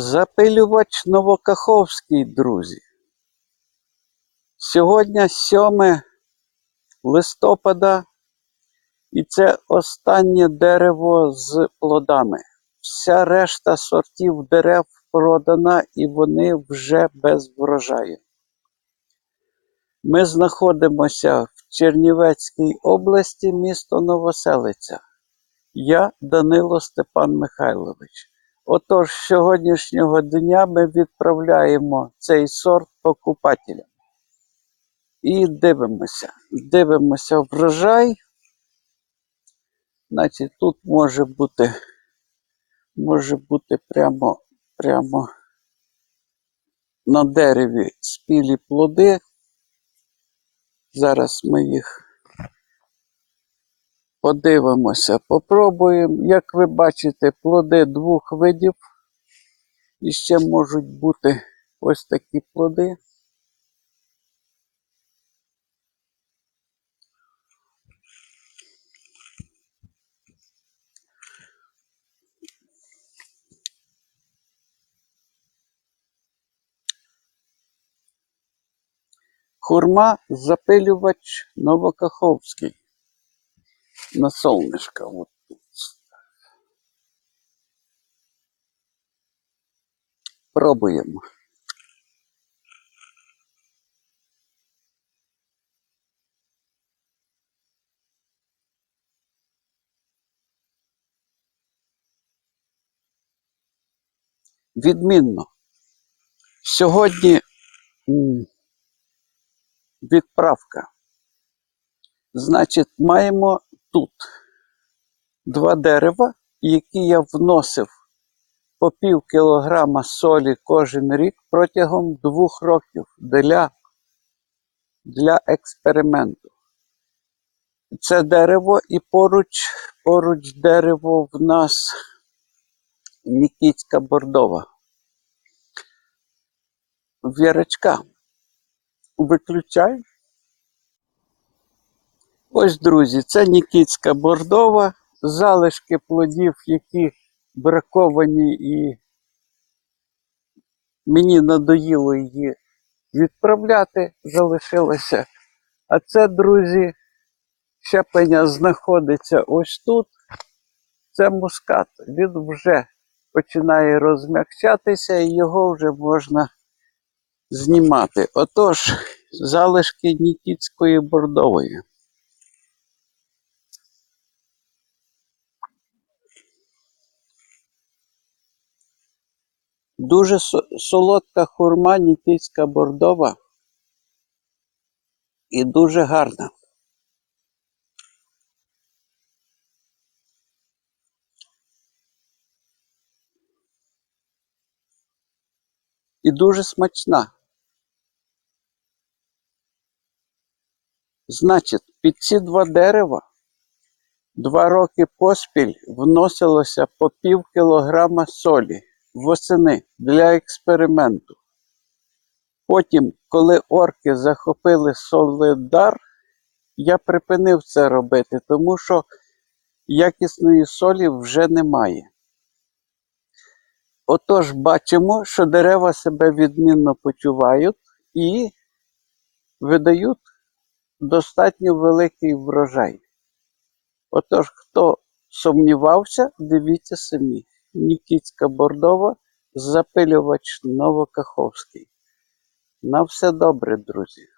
Запилювач Новокаховський, друзі. Сьогодні 7 листопада, і це останнє дерево з плодами. Вся решта сортів дерев продана і вони вже без врожаю. Ми знаходимося в Чернівецькій області, місто Новоселиця. Я Данило Степан Михайлович. Отож, з сьогоднішнього дня ми відправляємо цей сорт покупателям. І дивимося. Дивимося врожай. Значить, тут може бути, може бути прямо, прямо на дереві спілі плоди. Зараз ми їх подивимося, попробуємо. Як ви бачите, плоди двох видів. І ще можуть бути ось такі плоди. Хурма запилювач Новокаховський. На солнышко. Вот. Пробуємо. Відмінно. Сьогодні відправка. Значить, маємо тут два дерева, які я вносив по пів кілограма солі кожен рік протягом двох років для, для експерименту. Це дерево і поруч, поруч дерево в нас Нікітська бордова. Вірочка. Виключай. Ось, друзі, це Нікітська бордова, залишки плодів, які браковані, і мені надоїло її відправляти, залишилося. А це, друзі, щеплення знаходиться ось тут. Це мускат. Він вже починає розм'якчатися і його вже можна знімати. Отож, залишки Нікітської бордової. Дуже солодка хурма Нікітська бордова і дуже гарна. І дуже смачна. Значить, під ці два дерева два роки поспіль вносилося по пів кілограма солі восени для експерименту. Потім, коли орки захопили Солидар, я припинив це робити, тому що якісної солі вже немає. Отож, бачимо, що дерева себе відмінно почувають і видають достатньо великий врожай. Отож, хто сумнівався, дивіться самі. Нікітська бордова, запилювач Новокаховський. На все добре, друзі.